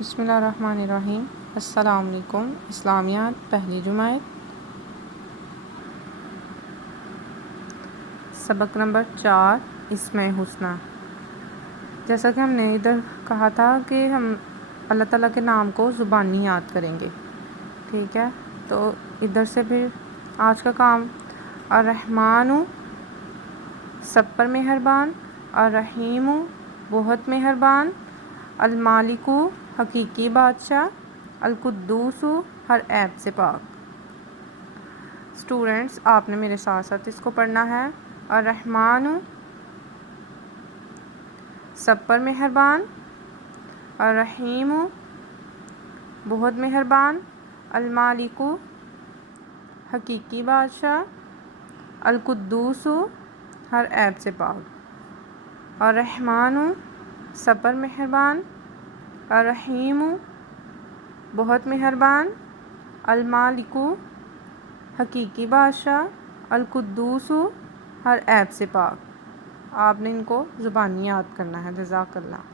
بسم اللہ الرحمن الرحیم۔ السلام علیکم۔ اسلامیات پہلی جماعت، سبق نمبر 4، اسم حسنہ۔ جیسا کہ ہم نے ادھر کہا تھا کہ ہم اللہ تعالیٰ کے نام کو زبانی یاد کریں گے، ٹھیک ہے؟ تو ادھر سے پھر آج کا کام، الرحمن سب پر مہربان، الرحیم بہت مہربان، المالک حقیقی بادشاہ، القدوس ہر عیب سے پاک۔ اسٹوڈنٹس آپ نے میرے ساتھ ساتھ اس کو پڑھنا ہے۔ الرحمن سب پر مہربان، الرحیم بہت مہربان، المالک حقیقی بادشاہ، القدوس ہر عیب سے پاک۔ الرحمن سب پر مہربان، الرحیم بہت مہربان، المالک حقیقی بادشاہ، القدوس ہر عیب سے پاک۔ آپ نے ان کو زبانی یاد کرنا ہے۔ جزاک اللہ۔